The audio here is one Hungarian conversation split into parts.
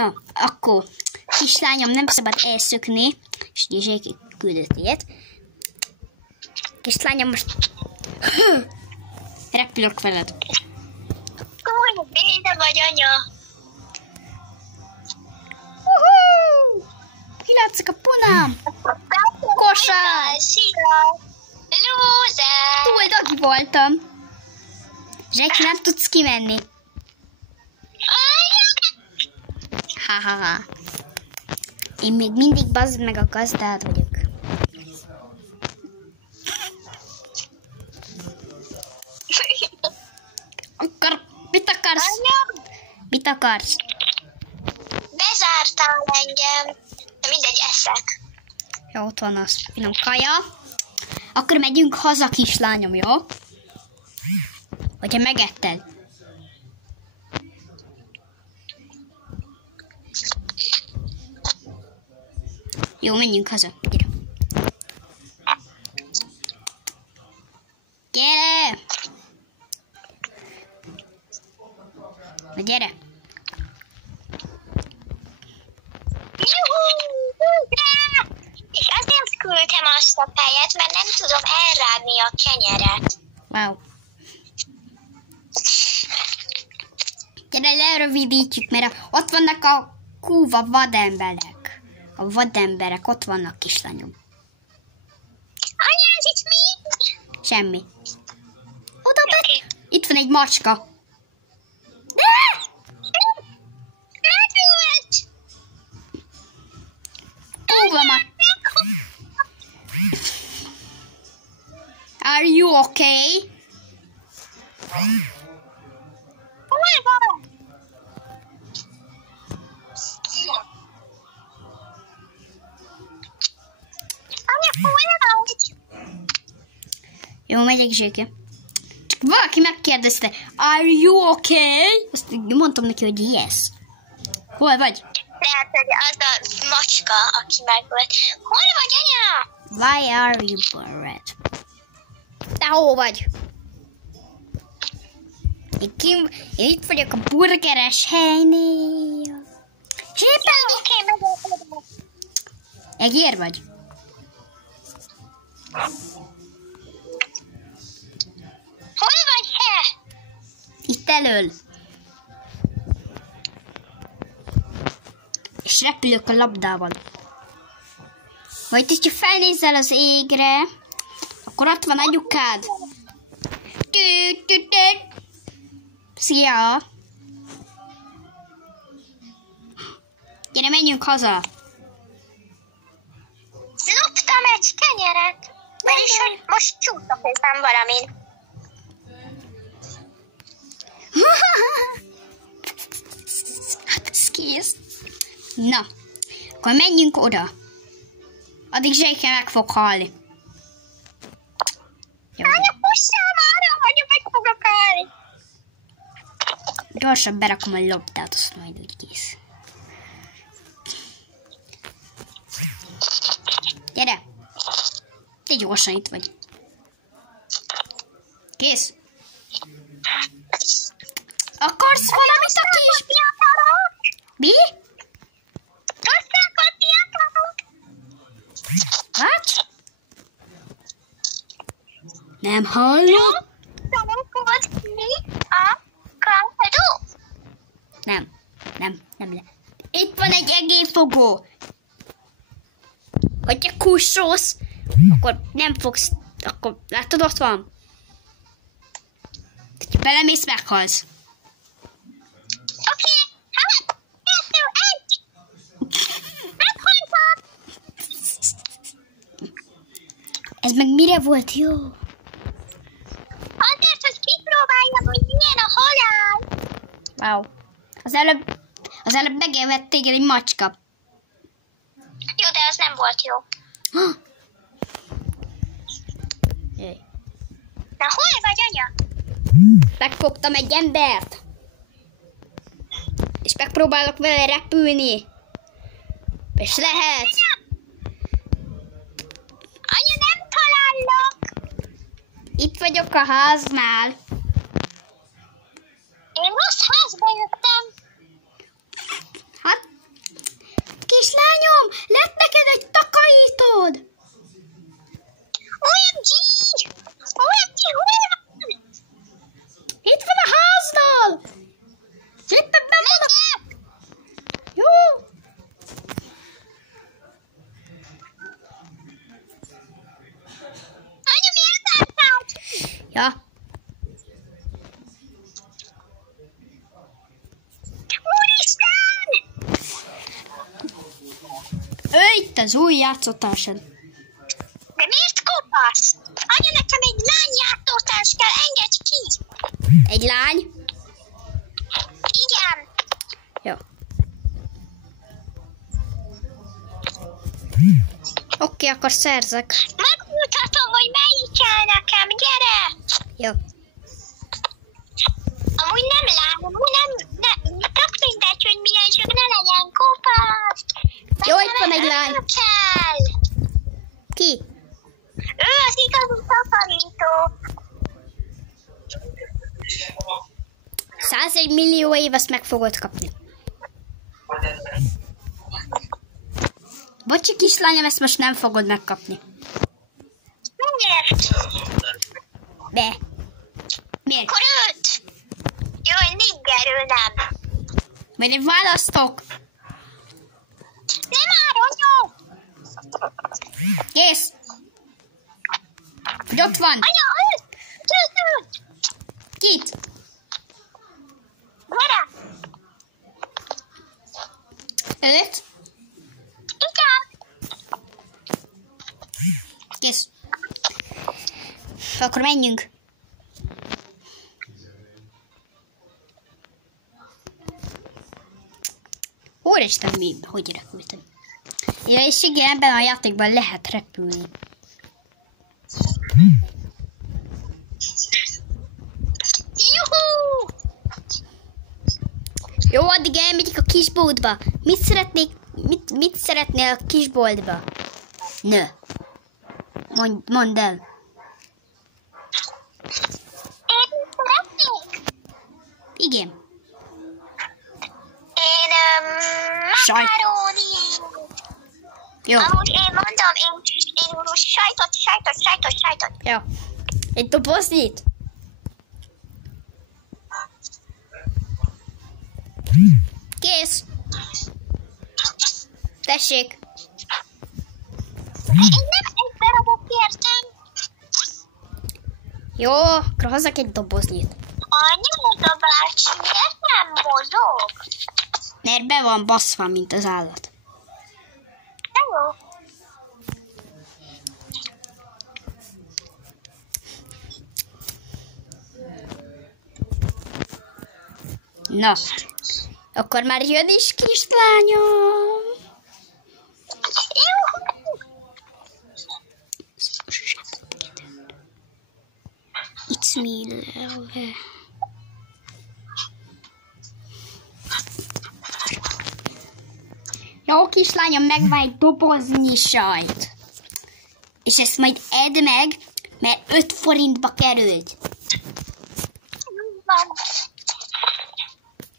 Na, akkor kislányom, nem szabad elszökni, és Zséki küldött ilyet. Kislányom, most repülök veled. Olyan béna vagy, anya. Kilátszik a punám! Kosár! Szia! Lúzer! Túl dagi voltam. Zséki, nem tudsz kimenni. Ha. Én még mindig bazd meg a gazdád vagyok. Akkor mit akarsz? Anya, Mit akarsz? bezártál engem. De mindegy, eszek. Jó, ott van az finom kaja. Akkor megyünk haza, kislányom, jó? Hogyha megetted. Jó, menjünk haza. Gyere. Gyere! Na gyere! Juhú! És azért küldtem azt a fejet, mert nem tudom elrágni a kenyeret. Wow. Gyere, lerövidítjük, mert ott vannak a kúva vademberek. A vademberek ott vannak, kislányom. Anya, ez itt mi? Semmi. Oda be! Oké. Itt van egy macska. Megölt! Kúva ma. Are you okay? Hol van? Anya, hol vagy? Jó, megyek, Zséke. Csak valaki megkérdezte, are you okay? Azt mondtam neki, hogy yes. Hol vagy? Lehet, hogy az a macska, aki megölt. Hol vagy, anya? Why are you buried? Te hol vagy? Én itt vagyok a burgeres helynél. És éppen Oké, megöltem. egér vagy? Hol vagy, he? Itt elől. És repülök a labdával. Majd, hogyha felnézel az égre, akkor ott van anyukád. Szia! Gyere, menjünk haza. Loptam egy kenyeret. Vagyis, hogy most csúszok közben valamin. Hát ez kész. Na, akkor menjünk oda. Addig Zséke meg fog halni. Jó. Anya, pusszál már, hogy meg fogok állni. Gyorsan berakom a labdát, azt majd úgy kész. Gyere! Te gyorsan itt vagy. Kész? Akarsz valamit a kis... Mi? Hát? Nem hallom? Nem le. Itt van egy egérfogó. Hogyha kussolsz, akkor nem fogsz... Akkor látod, ott van? Ha belemész, meghalsz. Oké, 3, 2, 1. Meghaltam. Ez meg mire volt jó? Azért, hogy kipróbáljam, hogy milyen a halál. Wow. Az előbb megevett téged egy macska. Jó, de az nem volt jó. Jöjj. Na, hol vagy, anya? Megfogtam egy embert. És megpróbálok vele repülni. És lehet. Anya, nem talállak. Itt vagyok a háznál. Én rossz házba jöttem. Hát, itt az új játszótársad. De miért kopasz? Anya, nekem egy lány játszótárs kell, engedj ki! Egy lány? Igen. Jó. Oké, akkor szerzek. Megmutatom, hogy melyik kell nekem, gyere! Jó. Amúgy nem látom, amúgy nem tök mindegy, hogy milyen, csak ne legyen kopasz. Jó, itt van egy lány. Kell. Ki? Ő az igazi takarító. 101 millió év, azt meg fogod kapni. Bocsi, kislányom, ezt most nem fogod megkapni. Miért? Be. Miért? Akkor őt. Jó, egy niggerő nem. Majd én választok. Nem már, anyó! Kész. Hogy ott van. Anya, őt! Kit? Gyere! Őt? Igen! Kész. Akkor menjünk. Úristen, hogy repültem? Ja, és igen, ebben a játékban lehet repülni. Juhú! Jó, addig elmegyek a kisboltba. Mit szeretnél a kisboltba? Nö. Mondd el. Én szeretnék? Igen. Én makaróni. Jó. Amúgy én mondom, én sajtot. Jó. Egy doboznit? Kész. Tessék. Én nem egy darabot kértem. Jó, akkor hozzak egy doboznyit. Anya, bácsi, miért nem mozog? Mert be van baszva, mint az állat. Jó. Na, akkor már jön is, kislányom. It's me, love. Jó, kislányom, megvan egy doboznyi sajt. És ezt majd edd meg, mert 5 forintba került. Van.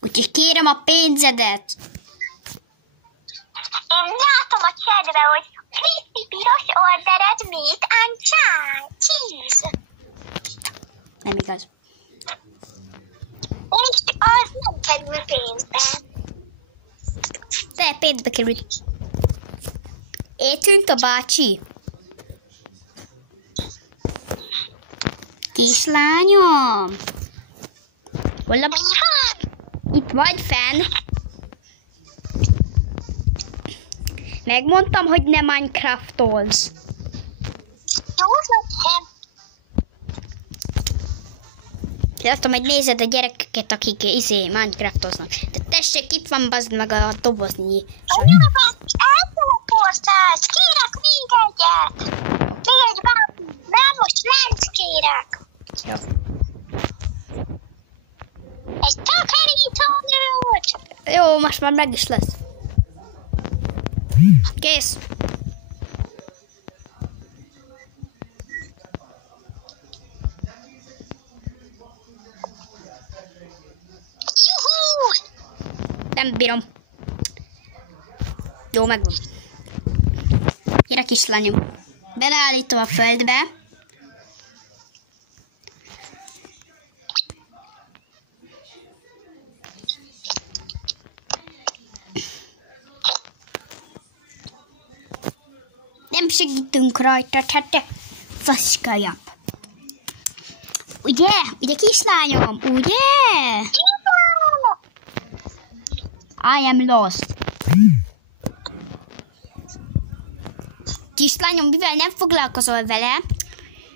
Úgyhogy kérem a pénzedet. Én látom a chatbe, hogy Kriszti piros ordered meat and cheese. Nem igaz. És az nem kerül pénzbe. De pénzbe került. Eltűnt a bácsi. Kislányom. Hol a... Mi van? Itt vagy fenn. Megmondtam, hogy ne Minecraftolsz. Jó, nem. Látom, hogy nézed a gyerekeket, akik Minecraftoznak. De tessék, itt van bazd meg a doboznyi. Anya, elteleportálsz. Kérek még egyet. Még egy vámos lánc kérek. Jó. Egy takarítónőt. Jó, most már meg is lesz. Kész. Juhú! Nem bírom. Jó, megvan. Gyere, kislányom. Beleállítom a földbe. Nem segítünk rajta, hát te faszkajabb. Ugye? Ugye, kislányom? Ugye? I am lost. Kislányom, mivel nem foglalkozol vele,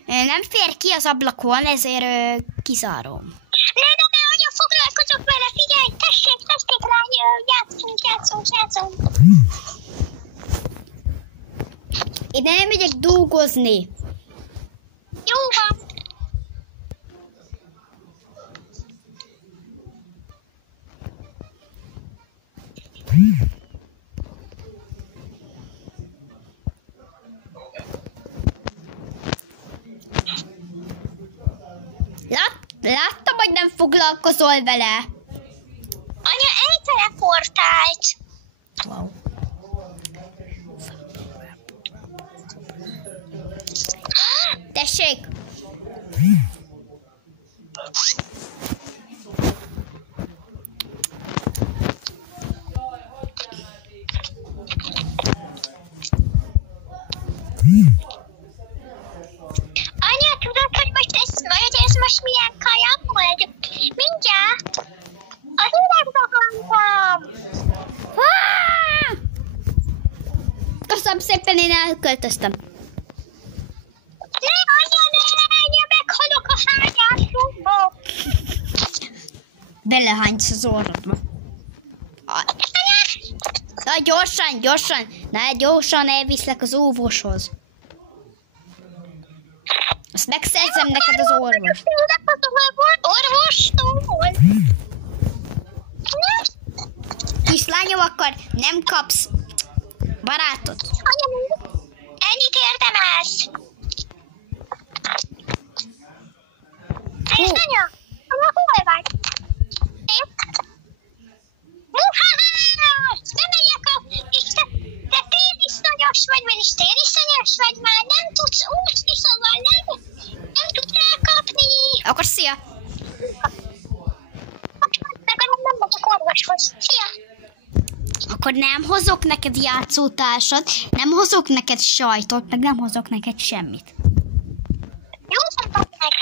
nem fér ki az ablakon, ezért kizárom. Ne, anya, foglalkozok vele, figyelj, tessék, lány, játszunk. Én nem megyek dolgozni. Jó van. Láttam, hogy nem foglalkozol vele. Anya, elteleportált. Wow. Tessék! Anya, tudod, hogy ez most milyen kaja volt? Mindjárt. A hírekbe hangom. Köszönöm szépen, én elköltöztem. Ne, anya, meghalok a hányásukba. Belehánysz az orrodba. Na, gyorsan elviszlek az óvoshoz. Azt megszerzem neked az orvos. Orvostól. Kislányom, akkor nem kapsz barátot. Anya, ennyit érdemelsz. És anya, hol vagy? Nem megyek te tériszonyos vagy, vagyis tériszonyos vagy már, nem tudsz úszni, szóval nem tudsz elkapni. Akkor szia! Akkor nem megyek orvoshoz. Szia! Akkor nem hozok neked játszótársat, nem hozok neked sajtot, meg nem hozok neked semmit. Jó, mondom meg.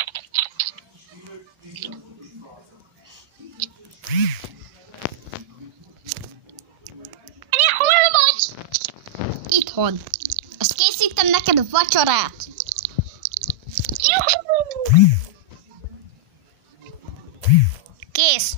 Hol vagy? Itthon. Azt készítem neked a vacsorát. Juhu! Kész.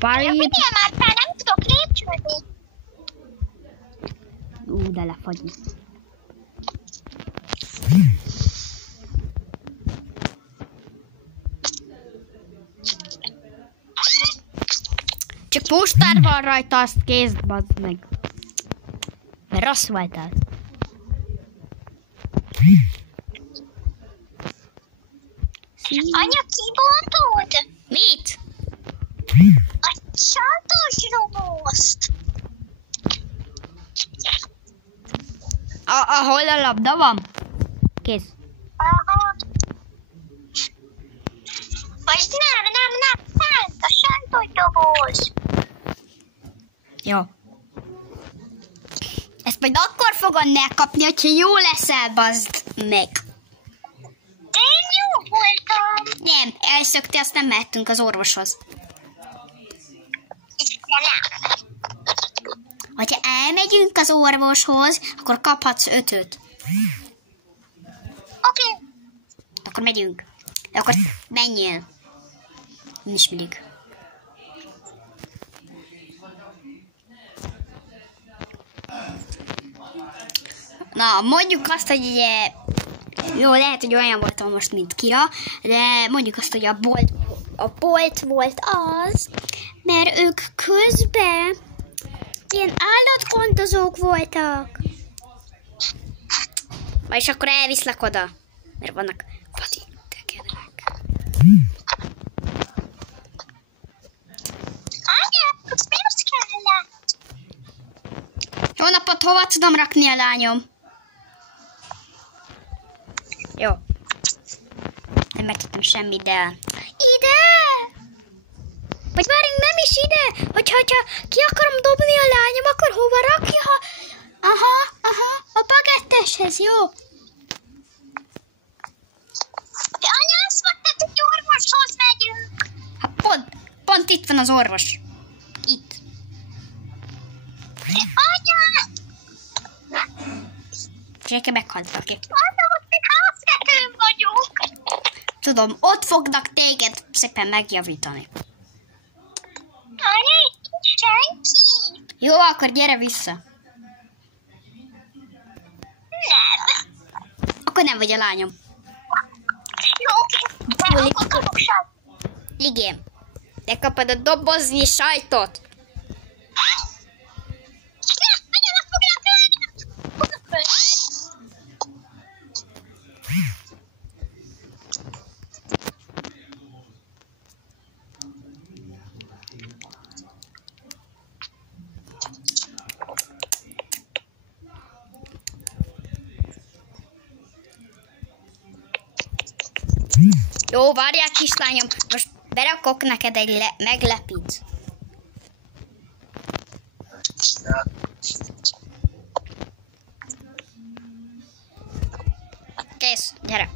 Minél már fel nem tudok lépcsőzni. De lefagy. Csak postár van rajta, azt kézd, bazd meg. Mert rossz voltál. Anya, kibontod? Mit? A csatos robozt. Ahol a labda van? Kész. Aha. Vagy nem, fent a sántos doboz. Jó. Ezt majd akkor fogod megkapni, hogyha jó leszel, bazd meg. De én jó voltam. Nem, elszökte, azt nem mehetünk az orvoshoz. Nem. Ha elmegyünk az orvoshoz, akkor kaphatsz 5-öt. Oké. Akkor megyünk. De akkor menjél. Én is megyek. Na, mondjuk azt, hogy ugye... Jó, lehet, hogy olyan voltam most, mint Kira, de mondjuk azt, hogy a bolt volt az, mert ők közben ilyen állatgondozók voltak. Vagyis akkor elviszlek oda, mert vannak vadidegek. Anya, ez miért kellett? Jó napot, hova tudom rakni a lányom? Jó. Nem megtudtam semmit, de... Ide! Vagy várjunk, nem is ide! Hogyha ki akarom dobni a lányom, akkor hova rakja? Aha, a bagetteshez, jó? orvoshoz megyünk. Hát pont itt van az orvos. Itt. Anya! Zséke meghalt valaki. Anya, most egy háztetőn vagyunk. Tudom, ott fognak téged szépen megjavítani. Anya, itt senki. Jó, akkor gyere vissza. Nem. Akkor nem vagy a lányom. Jó, de akkor kapok sajt. Igen. De kapod a doboznyi sajtot. Anya, meg foglak ölni. Jó, várjál kislányom, most berakok neked egy meglepít. Kész, gyere.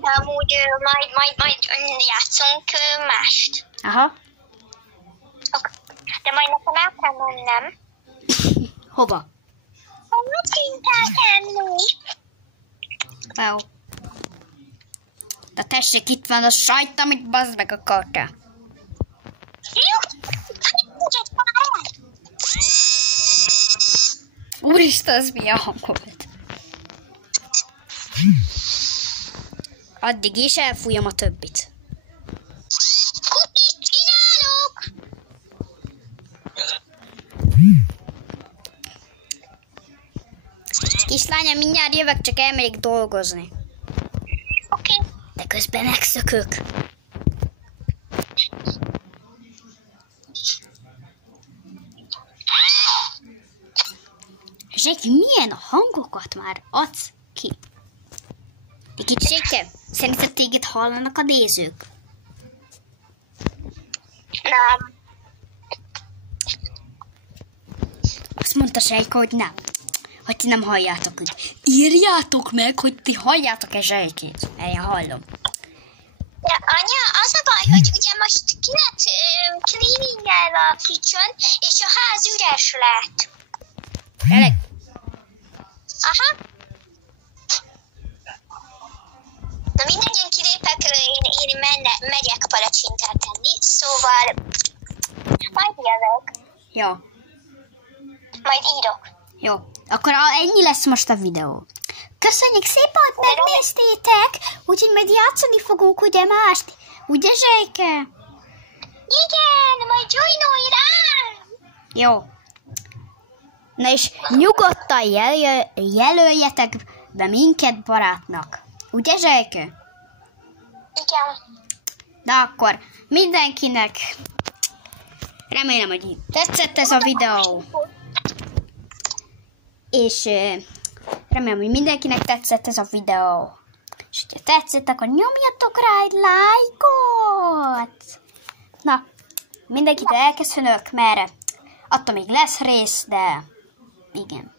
De amúgy majd játszunk mást. Aha. De majd nekem el kell mennem. Hova? Mit kell tenni? Jó. De tessék, itt van a sajt, amit bazd meg akartál. Jó, Úristen, ez milyen hang volt. Addig is elfújom a többit. mit csinálok? Kislányom, mindjárt jövök, csak elmegyek dolgozni. Oké. De közben megszökök. Zséki, milyen hangokat már adsz ki? Egy kicséke, szerinted téged hallanak a nézők? Nem. Azt mondta Zsejka, hogy nem. Hogy ti nem halljátok úgy. Írjátok meg, hogy ti halljátok-e Zsejkét. Én hallom. De anya, az a baj, hogy ugye most ki lett cleaningelve a kitchen, és a ház üres lett. Elég. Aha. Na mindannyian kilépek, én megyek palacsintát tenni, szóval majd jövök, Jó. majd írok. Jó. Akkor ennyi lesz most a videó. Köszönjük szépen, hogy megnéztétek! Úgyhogy majd játszani fogunk, ugye mást? Ugye, Zsejke? Igen, majd joinolj rám! Jó. Na és nyugodtan jelöljetek be minket barátnak. Ugye, Zsejke? Igen. De akkor mindenkinek remélem, hogy tetszett ez a videó. És remélem, hogy mindenkinek tetszett ez a videó. És ha tetszett, akkor nyomjatok rá egy lájkot! Na, mindenkit elköszönök, mert attól még lesz rész, de igen.